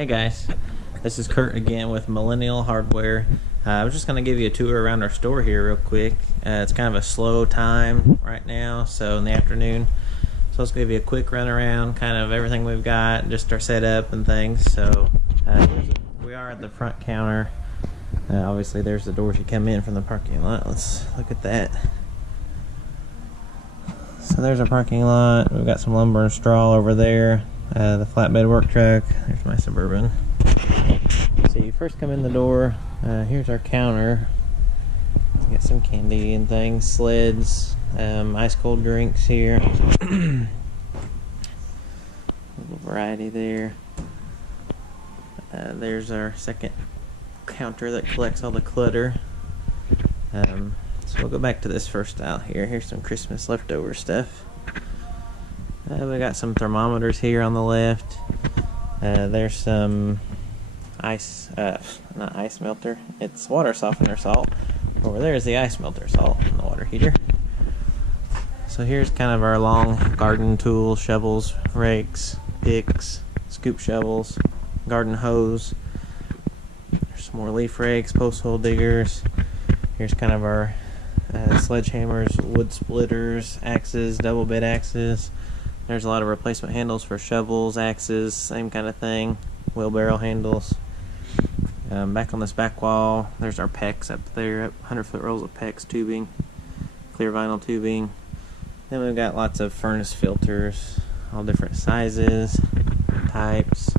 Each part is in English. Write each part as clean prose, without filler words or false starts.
Hey guys, this is Kurt again with Millennial Hardware. I was just going to give you a tour around our store here real quick. It's kind of a slow time right now, so in the afternoon. So let's give you a quick run around, kind of everything we've got, just our setup and things. So we are at the front counter. Obviously there's the doors you come in from the parking lot. Let's look at that. So there's our parking lot. We've got some lumber and straw over there. The flatbed work truck. There's my Suburban. So you first come in the door. Here's our counter. Got some candy and things, sleds, ice cold drinks here. A little variety there. There's our second counter that collects all the clutter. So we'll go back to this first aisle here. Here's some Christmas leftover stuff. We got some thermometers here on the left. There's some ice, not ice melter, it's water softener salt. Over there is the ice melter salt in the water heater. So here's kind of our long garden tools, shovels, rakes, picks, scoop shovels, garden hose. There's some more leaf rakes, post hole diggers. Here's kind of our sledgehammers, wood splitters, axes, double bed axes. There's a lot of replacement handles for shovels, axes, same kind of thing. Wheelbarrow handles. Back on this back wall, there's our PEX up there, 100-foot rolls of PEX tubing, clear vinyl tubing. Then we've got lots of furnace filters, all different sizes, types.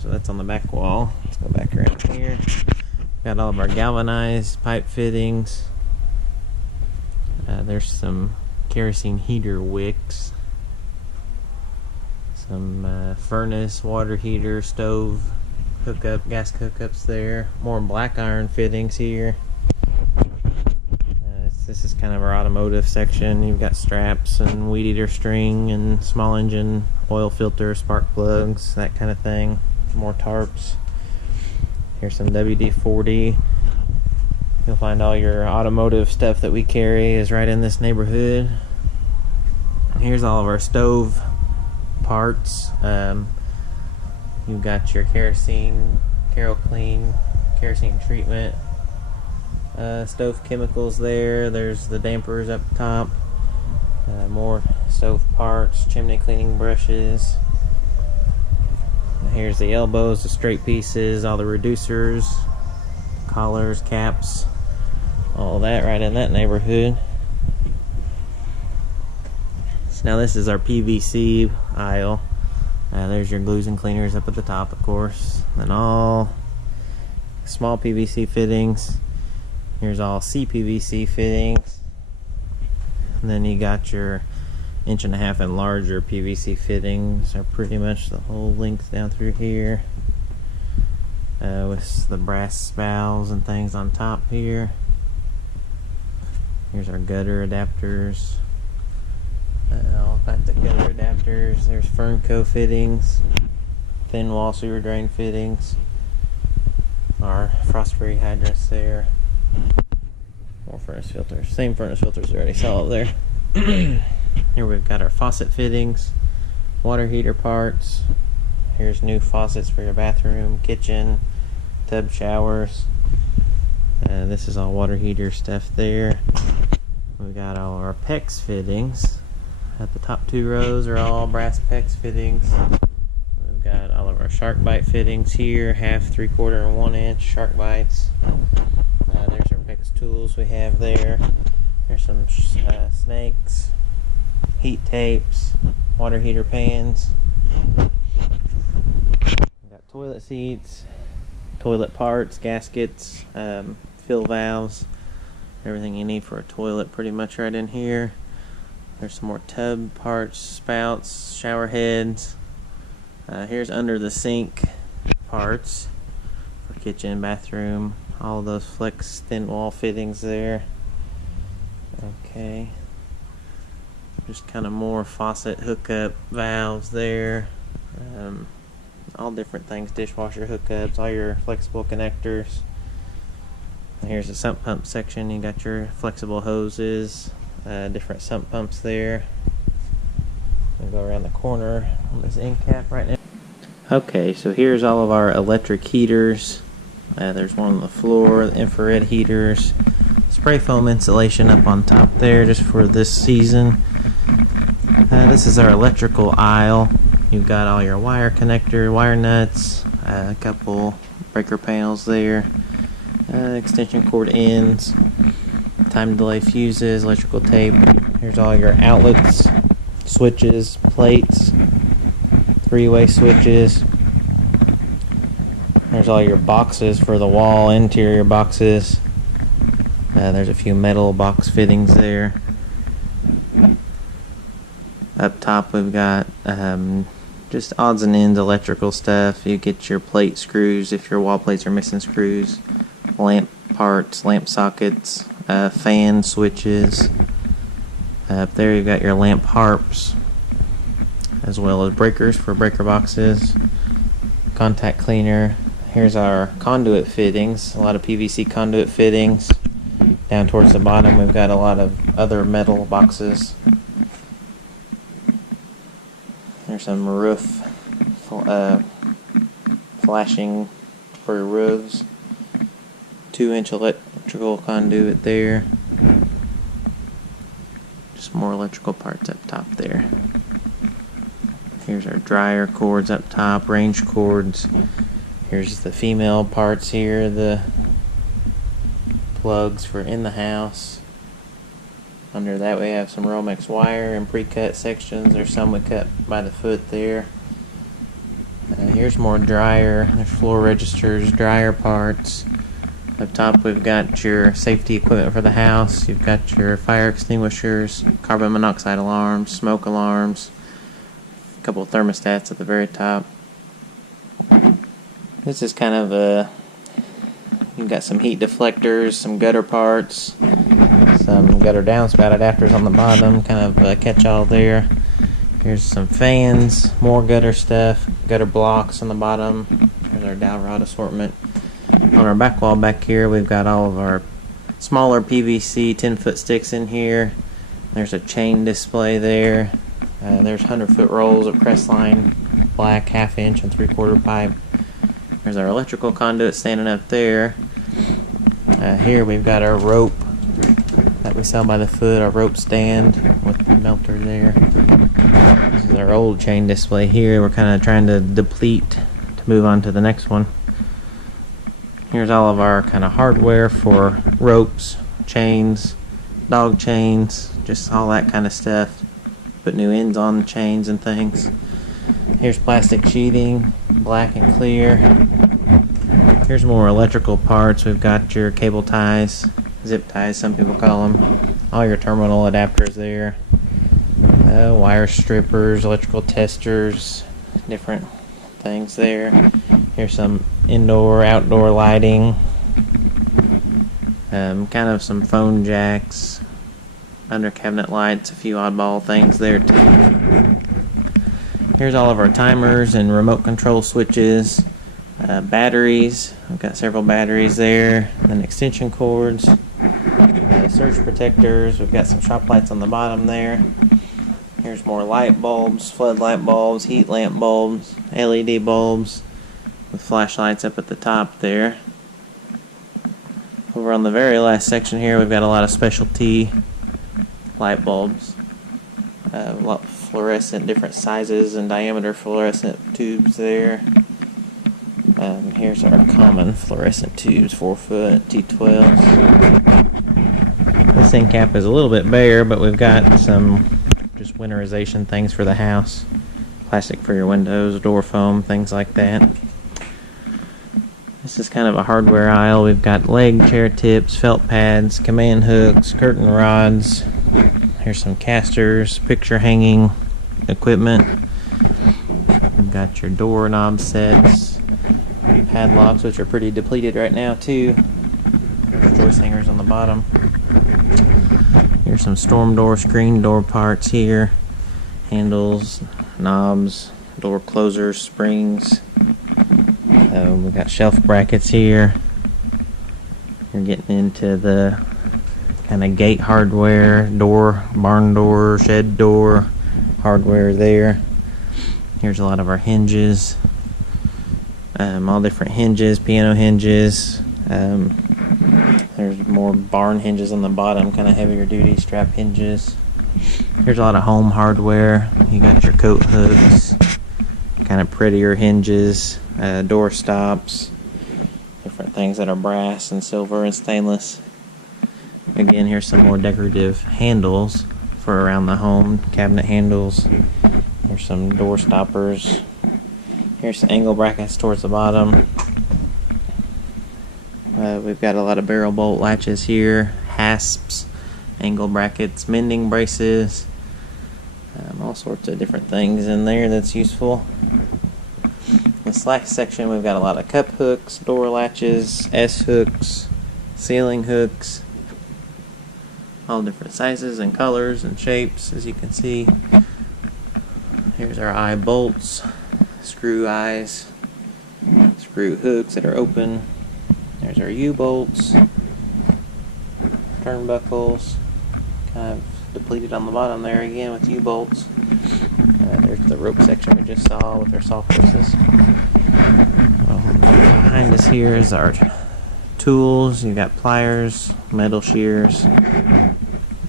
So that's on the back wall. Let's go back around here. Got all of our galvanized pipe fittings. There's some kerosene heater wicks. Some furnace, water heater, stove hookup, gas hookups there. More black iron fittings here. This is kind of our automotive section. You've got straps and weed eater string and small engine oil filter, spark plugs, that kind of thing. More tarps. Here's some WD-40. You'll find all your automotive stuff that we carry is right in this neighborhood. Here's all of our stove parts. You've got your kerosene, Clean, kerosene treatment, stove chemicals there. There's the dampers up top. More stove parts, chimney cleaning brushes. Here's the elbows, the straight pieces, all the reducers, collars, caps, all that right in that neighborhood. So now this is our PVC aisle. There's your glues and cleaners up at the top, of course. Then all small PVC fittings. Here's all CPVC fittings. And then you got your 1.5 inch and larger PVC fittings. Are pretty much the whole length down through here. With the brass valves and things on top here. Here's our gutter adapters. All kinds of gutter adapters. There's Fernco fittings, thin wall sewer drain fittings, our frost-free hydrants there. More furnace filters. Same furnace filters we already saw up there. Here we've got our faucet fittings, water heater parts. Here's new faucets for your bathroom, kitchen, tub showers. This is all water heater stuff there. We've got all our PEX fittings. At the top 2 rows are all brass PEX fittings. We've got all of our shark bite fittings here, 1/2, 3/4, and 1 inch shark bites. There's our PEX tools we have there. There's some snakes, heat tapes, water heater pans. We've got toilet seats, toilet parts, gaskets, fill valves, everything you need for a toilet pretty much right in here. There's some more tub parts, spouts, shower heads. Here's under the sink parts for kitchen, bathroom, all those flex thin wall fittings there. Okay. Just kind of more faucet hookup valves there. All different things, dishwasher hookups, all your flexible connectors. Here's the sump pump section. You got your flexible hoses. Different sump pumps there. We'll go around the corner on this end cap right now. Okay, so here's all of our electric heaters. There's one on the floor, the infrared heaters, spray foam insulation up on top there just for this season. This is our electrical aisle. You've got all your wire connector, wire nuts, a couple breaker panels there, extension cord ends, time delay fuses, electrical tape. Here's all your outlets, switches, plates, three-way switches. There's all your boxes for the wall, interior boxes. There's a few metal box fittings there. Up top we've got just odds and ends electrical stuff. You get your plate screws if your wall plates are missing screws, lamp parts, lamp sockets, fan switches. Up there you've got your lamp harps, as well as breakers for breaker boxes, contact cleaner. Here's our conduit fittings, a lot of PVC conduit fittings. Down towards the bottom we've got a lot of other metal boxes. There's some roof flashing for roofs. 2-inch electrical conduit there. Just more electrical parts up top there. Here's our dryer cords up top, range cords. Here's the female parts here, the plugs for in the house. Under that we have some Romex wire and pre-cut sections. There's some we cut by the foot there. Here's more dryer. There's floor registers, dryer parts. Up top we've got your safety equipment for the house. You've got your fire extinguishers, carbon monoxide alarms, smoke alarms, a couple of thermostats at the very top. This is kind of you've got some heat deflectors, some gutter parts, some gutter downspout adapters on the bottom, kind of a catch-all there. Here's some fans, more gutter stuff, gutter blocks on the bottom. There's our dowel rod assortment. On our back wall back here, we've got all of our smaller PVC 10-foot sticks in here. There's a chain display there. There's 100-foot rolls of press line, black, 1/2 inch and 3/4 pipe. There's our electrical conduit standing up there. Here we've got our rope that we sell by the foot, our rope stand with the melter there. This is our old chain display here. We're kind of trying to deplete to move on to the next one. Here's all of our kind of hardware for ropes, chains, dog chains, just all that kind of stuff. Put new ends on chains and things. Here's plastic sheeting, black and clear. Here's more electrical parts. We've got your cable ties, zip ties some people call them, all your terminal adapters there, wire strippers, electrical testers, different things there. Here's some indoor, outdoor lighting, kind of some phone jacks, under cabinet lights, a few oddball things there too. Here's all of our timers and remote control switches, batteries. We've got several batteries there, and extension cords, surge protectors. We've got some shop lights on the bottom there. Here's more light bulbs, floodlight bulbs, heat lamp bulbs, LED bulbs with flashlights up at the top there. Over on the very last section here, we've got a lot of specialty light bulbs, a lot of fluorescent, different sizes and diameter fluorescent tubes there. Here's our common fluorescent tubes, 4-foot T12s. This end cap is a little bit bare, but we've got some just winterization things for the house. Plastic for your windows, door foam, things like that. This is kind of a hardware aisle. We've got leg chair tips, felt pads, command hooks, curtain rods. Here's some casters, picture hanging equipment. We've got your door knob sets, padlocks, which are pretty depleted right now too. There's joist hangers on the bottom. Here's some storm door, screen door parts here. Handles, knobs, door closers, springs. We've got shelf brackets here. You're getting into the kind of gate hardware, door, barn door, shed door hardware there. Here's a lot of our hinges. All different hinges, piano hinges. There's more barn hinges on the bottom, kind of heavier duty strap hinges. Here's a lot of home hardware. You got your coat hooks, kind of prettier hinges, door stops, different things that are brass and silver and stainless. Again, here's some more decorative handles for around the home, cabinet handles. There's some door stoppers. Here's some angle brackets towards the bottom. We've got a lot of barrel bolt latches here, hasps, angle brackets, mending braces, all sorts of different things in there that's useful. In the slack section, we've got a lot of cup hooks, door latches, S-hooks, ceiling hooks, all different sizes and colors and shapes, as you can see. Here's our eye bolts, screw eyes, screw hooks that are open. There's our U-bolts, turnbuckles, kind of depleted on the bottom there again with U-bolts. There's the rope section we just saw with our sawhorses. Behind us here is our tools. You've got pliers, metal shears,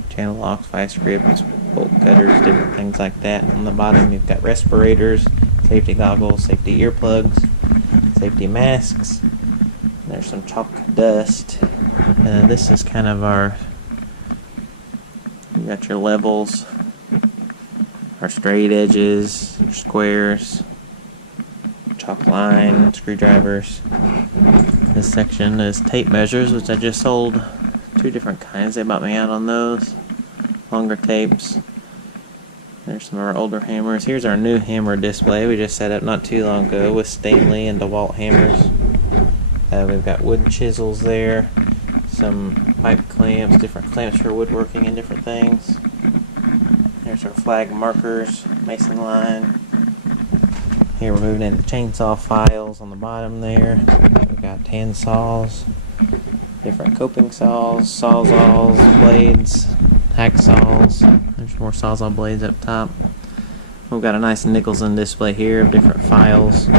channel locks, vice grips, bolt cutters, different things like that. On the bottom you've got respirators, safety goggles, safety earplugs, safety masks. There's some chalk dust. This is kind of our, you got your levels, our straight edges, your squares, chalk line, screwdrivers. This section is tape measures, which I just sold 2 different kinds. They bought me out on those. Longer tapes. There's some of our older hammers. Here's our new hammer display we just set up not too long ago with Stanley and DeWalt hammers. We've got wood chisels there, some pipe clamps, different clamps for woodworking and different things. There's our flag markers, mason line. Here we're moving into chainsaw files on the bottom there. We've got hand saws, different coping saws, sawzalls, blades, hacksaws. There's more sawzall blades up top. We've got a nice Nicholson display here of different files.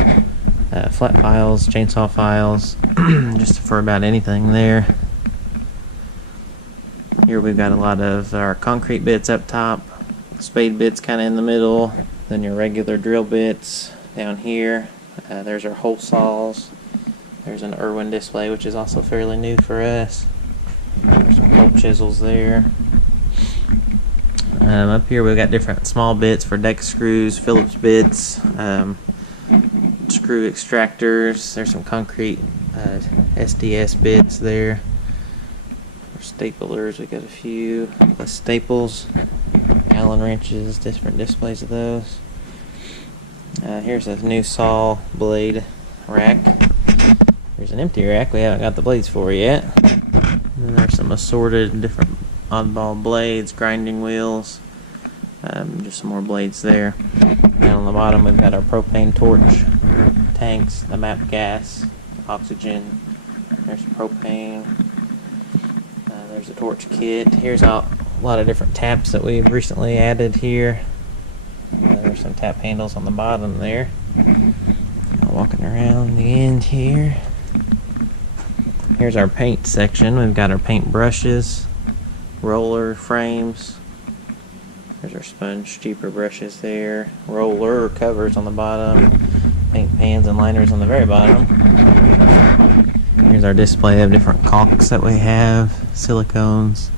Flat files, chainsaw files, just for about anything there. Here we've got a lot of our concrete bits up top, spade bits kind of in the middle, then your regular drill bits down here. There's our hole saws. There's an Irwin display, which is also fairly new for us. There's some bolt chisels there. Up here we've got different small bits for deck screws, Phillips bits, screw extractors. There's some concrete SDS bits there. For staplers, we got a few staples, Allen wrenches, different displays of those. Here's a new saw blade rack. There's an empty rack we haven't got the blades for yet. And there's some assorted different oddball blades, grinding wheels, just some more blades there. And on the bottom we've got our propane torch tanks, the MAP gas, oxygen. There's propane. There's a torch kit. Here's a lot of different taps that we've recently added here. There's some tap handles on the bottom there. Walking around the end here. Here's our paint section. We've got our paint brushes, roller frames. There's our sponge steeper brushes there. Roller covers on the bottom. Paint pans and liners on the very bottom. Here's our display of different caulks that we have. Silicones,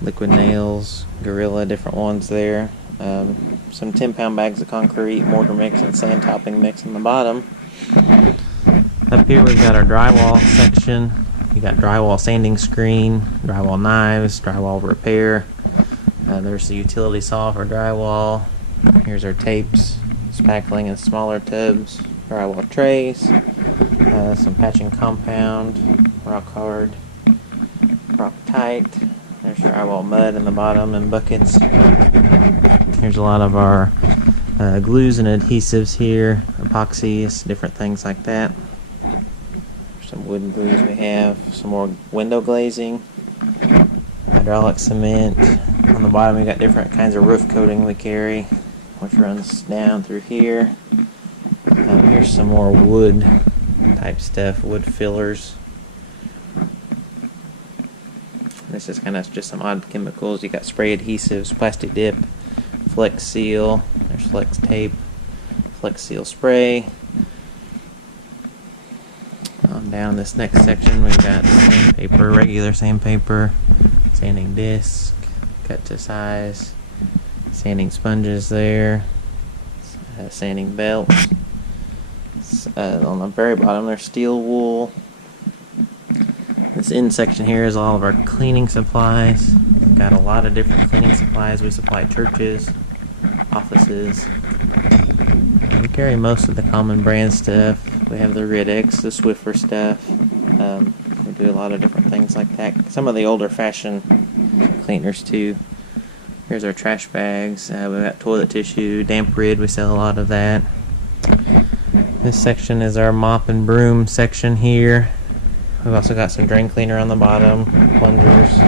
liquid nails, Gorilla, different ones there. Some 10-pound bags of concrete, mortar mix, and sand topping mix on the bottom. Up here we've got our drywall section. You got drywall sanding screen, drywall knives, drywall repair. There's the utility saw for drywall. Here's our tapes, spackling in smaller tubs, drywall trays, some patching compound, rock hard, rock tight. There's drywall mud in the bottom and buckets. Here's a lot of our glues and adhesives here, epoxies, different things like that. Some wooden glues we have, some more window glazing, hydraulic cement. On the bottom we got different kinds of roof coating we carry, which runs down through here. Here's Here's some more wood type stuff, wood fillers. This is kind of just some odd chemicals. You got spray adhesives, plastic dip, flex seal, there's flex tape, flex seal spray. On down this next section we've got sandpaper, regular sandpaper, sanding disc, cut to size, sanding sponges there, sanding belts. On the very bottom there's steel wool. This end section here is all of our cleaning supplies. We've got a lot of different cleaning supplies. We supply churches, offices. We carry most of the common brand stuff. We have the Riddex, the Swiffer stuff. We do a lot of different things like that. Some of the older fashioned cleaners too. Here's our trash bags. We've got toilet tissue, damp rid. We sell a lot of that. This section is our mop and broom section here. We've also got some drain cleaner on the bottom, plungers.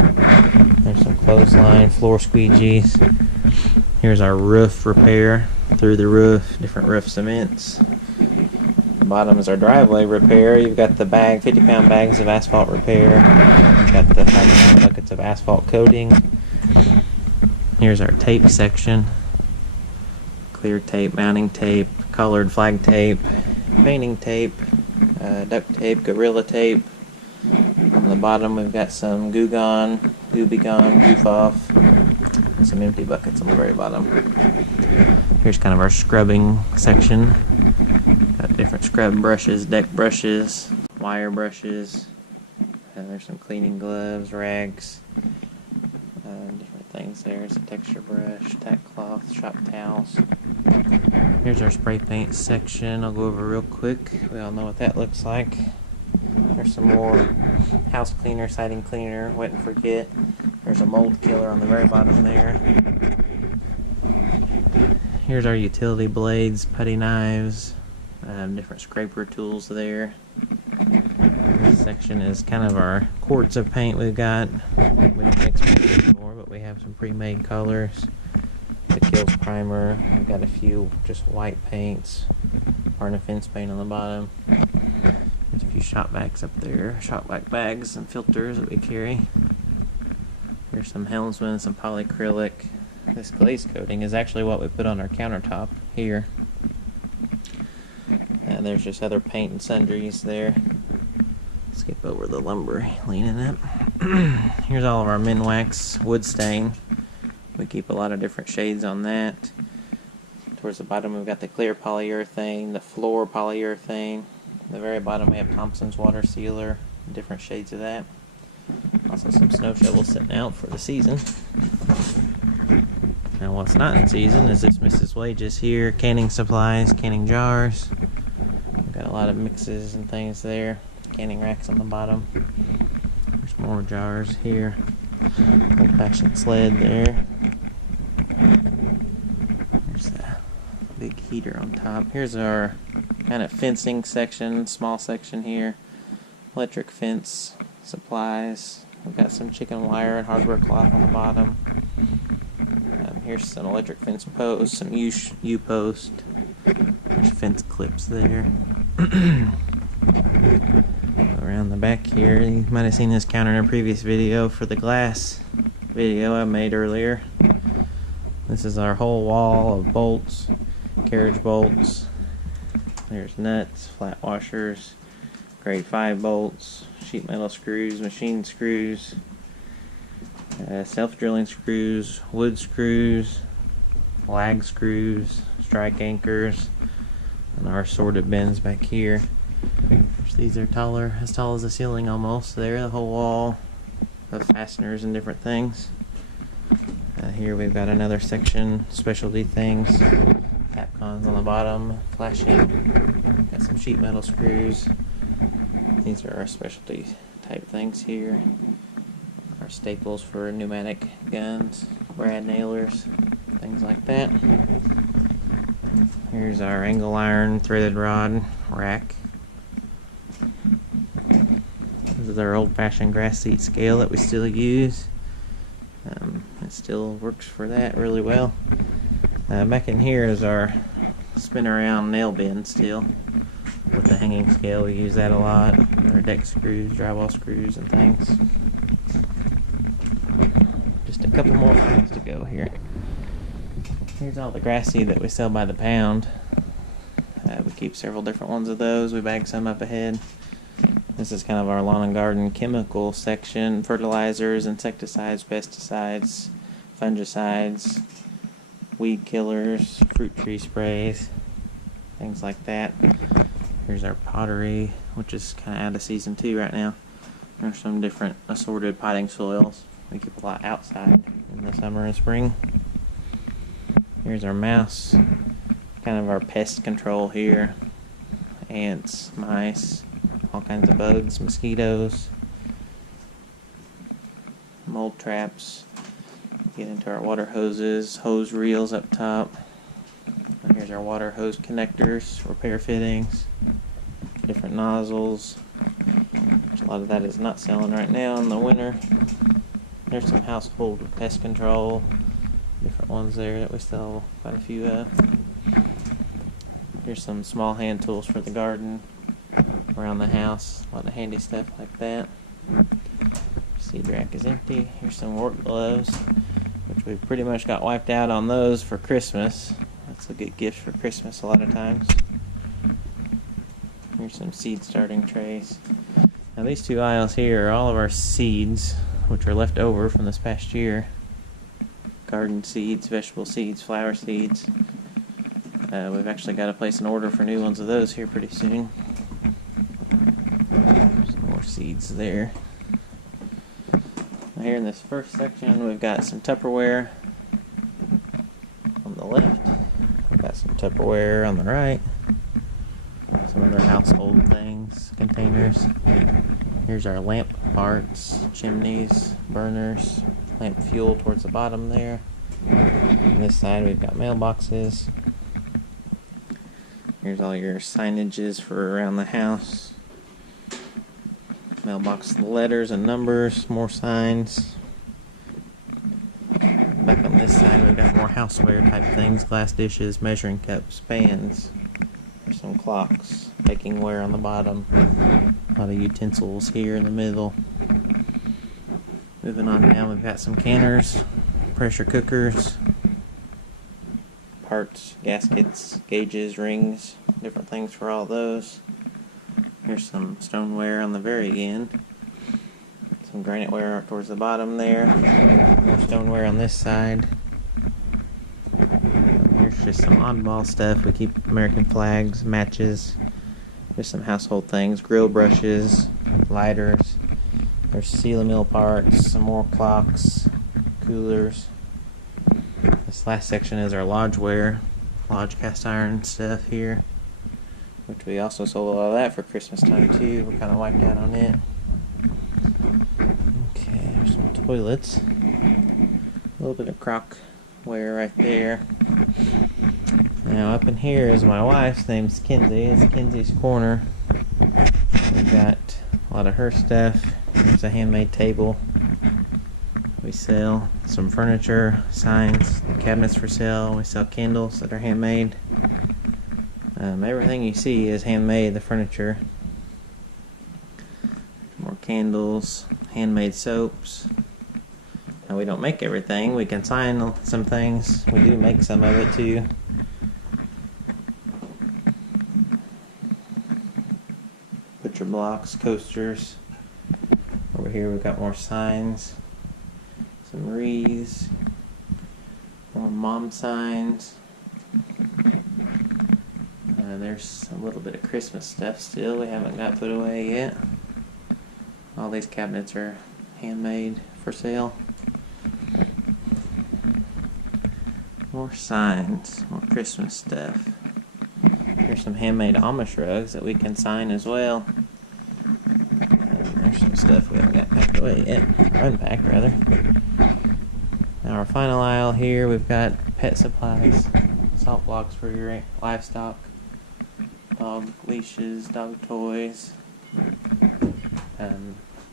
There's some clothesline, floor squeegees. Here's our roof repair, through the roof, different roof cements. The bottom is our driveway repair. You've got the 50-pound bags of asphalt repair. You've got the 5-pound buckets of asphalt coating. Here's our tape section. Clear tape, mounting tape, colored flag tape, painting tape, duct tape, gorilla tape. On the bottom we've got some Goo Gone, Gooby Gone, Goof Off, and some empty buckets on the very bottom. Here's kind of our scrubbing section. Got different scrub brushes, deck brushes, wire brushes. There's some cleaning gloves, rags, different things there. There's a texture brush, tack cloth, shop towels. Here's our spray paint section. I'll go over real quick. We all know what that looks like. There's some more house cleaner, siding cleaner, wet and forget. There's a mold killer on the very bottom there. Here's our utility blades, putty knives, different scraper tools there. This section is kind of our quarts of paint we've got. We don't mix paint anymore, but we have some pre-made colors. The Kills primer. We've got a few just white paints, Arna fence paint on the bottom. There's a few shop vacs up there, shop vac bags and filters that we carry. Here's some Helmsman, some polyacrylic. This glaze coating is actually what we put on our countertop here. And there's just other paint and sundries there. Skip over the lumber, leaning up. Here's all of our Minwax wood stain. We keep a lot of different shades on that. Towards the bottom we've got the clear polyurethane, the floor polyurethane. At the very bottom we have Thompson's water sealer, different shades of that. Also some snow shovels sitting out for the season. Now what's not in season is this Mrs. Wages here, canning supplies, canning jars. We've got a lot of mixes and things there. Canning racks on the bottom. There's more jars here. Old-fashioned sled there. There's a big heater on top. Here's our kind of fencing section, small section here. Electric fence supplies. We've got some chicken wire and hardware cloth on the bottom. Here's some electric fence posts, some U-post. There's fence clips there. Around the back here, you might have seen this counter in a previous video for the glass video I made earlier. This is our whole wall of bolts, carriage bolts. There's nuts, flat washers, grade 5 bolts, sheet metal screws, machine screws, self-drilling screws, wood screws, lag screws, strike anchors, and our sorted bins back here. These are taller, as tall as the ceiling almost there, the whole wall of fasteners and different things. Here we've got another section, specialty things, Capcons on the bottom, flashing, got some sheet metal screws. These are our specialty type things here. Our staples for pneumatic guns, brad nailers, things like that. Here's our angle iron threaded rod rack. This is our old-fashioned grass seat scale that we still use. It still works for that really well. Back in here is our spin around nail bin still. with the hanging scale. We use that a lot. Our deck screws, drywall screws, and things. Just a couple more bags to go here. Here's all the grass seed that we sell by the pound. We keep several different ones of those. We bag some up ahead. This is kind of our lawn and garden chemical section. Fertilizers, insecticides, pesticides, fungicides, weed killers, fruit tree sprays, things like that. Here's our pottery, which is kind of out of season 2 right now. There's some different assorted potting soils. We keep a lot outside in the summer and spring. Here's our mouse, kind of our pest control here. Ants, mice, all kinds of bugs, mosquitoes, mold traps. Get into our water hoses, hose reels up top. And here's our water hose connectors, repair fittings, different nozzles, which a lot of that is not selling right now in the winter. There's some household pest control, different ones there that we sell quite a few of. Here's some small hand tools for the garden, around the house, a lot of handy stuff like that. Seed rack is empty. Here's some work gloves, which we've pretty much got wiped out on those for Christmas. That's a good gift for Christmas a lot of times. Here's some seed starting trays. Now these 2 aisles here are all of our seeds, which are left over from this past year. Garden seeds, vegetable seeds, flower seeds. We've actually got to place an order for new ones of those here pretty soon. Some more seeds there. Now here in this first section, we've got some Tupperware on the left. We've got some Tupperware on the right. Some other household things, containers. Here's our lamp parts, chimneys, burners, lamp fuel towards the bottom there. On this side we've got mailboxes. Here's all your signages for around the house. Mailbox letters and numbers, more signs. Back on this side we've got more houseware type things, glass dishes, measuring cups, pans. There's some clocks, baking ware on the bottom. A lot of utensils here in the middle. Moving on down, we've got some canners, pressure cookers, parts, gaskets, gauges, rings, different things for all those. Here's some stoneware on the very end. Some graniteware towards the bottom there. More stoneware on this side. Here's just some oddball stuff. We keep American flags, matches, just some household things, grill brushes, lighters. There's Salem mill parts, some more clocks, coolers. This last section is our lodgeware, lodge cast iron stuff here, which we also sold a lot of that for Christmas time too. We're kind of wiped out on it. Okay, there's some toilets. A little bit of crockware right there. Now up in here is my wife's, name's Kinsey. It's Kinseys Corner. We've got a lot of her stuff. There's a handmade table we sell, some furniture, signs, cabinets for sale. We sell candles that are handmade. Everything you see is handmade, the furniture. More candles, handmade soaps. Now we don't make everything. We can sign some things. We do make some of it too. Butcher blocks, coasters. Over here we've got more signs, some wreaths, more mom signs. There's a little bit of Christmas stuff still we haven't got put away yet. All these cabinets are handmade for sale. More signs, more Christmas stuff. Here's some handmade Amish rugs that we can sign as well. There's some stuff we haven't got packed away yet, or unpacked rather. Now our final aisle here, we've got pet supplies, salt blocks for your livestock, dog leashes, dog toys,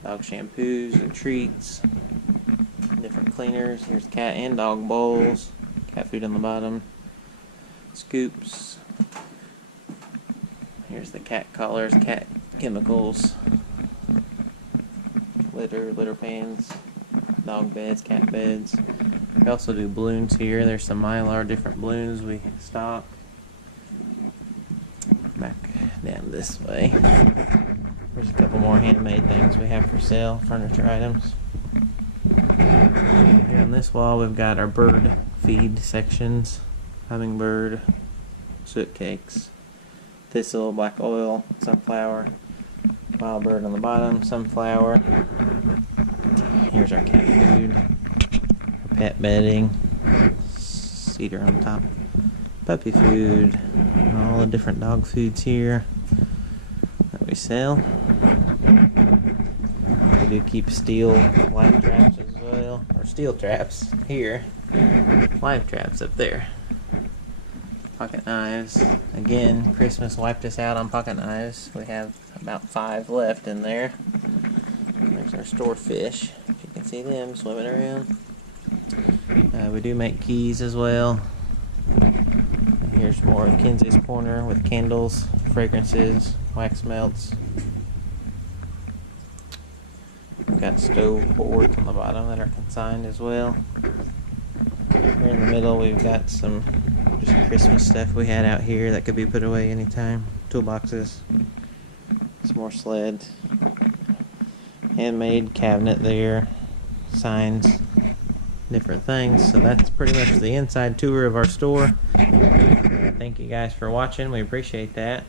dog shampoos and treats, different cleaners. Here's cat and dog bowls, cat food on the bottom, scoops. Here's the cat collars, cat chemicals, litter pans, dog beds, cat beds. We also do balloons here. There's some Mylar different balloons we stock. Back down this way. There's a couple more handmade things we have for sale, furniture items. Here on this wall we've got our bird feed sections. Hummingbird, soot cakes, thistle, black oil, sunflower, wild bird on the bottom, sunflower. Here's our cat food, our pet bedding, cedar on top, puppy food, all the different dog foods here that we sell. We do keep steel live traps as well, or steel traps here, live traps up there. Pocket knives. Again, Christmas wiped us out on pocket knives. We have about 5 left in there. There's our store fish. If you can see them swimming around. We do make keys as well. And here's more of Kinseys Corner with candles, fragrances, wax melts. We've got stove boards on the bottom that are consigned as well. Here in the middle we've got some just Christmas stuff we had out here that could be put away anytime. Toolboxes, some more sleds, handmade cabinet there, signs, different things. So that's pretty much the inside tour of our store. Thank you guys for watching. We appreciate that.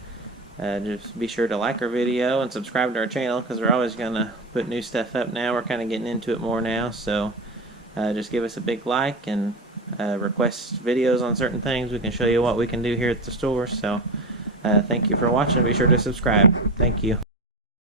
Just be sure to like our video and subscribe to our channel, because we're always going to put new stuff up now. We're kind of getting into it more now, so just give us a big like and request videos on certain things. We can show you what we can do here at the store. So thank you for watching. Be sure to subscribe. Thank you.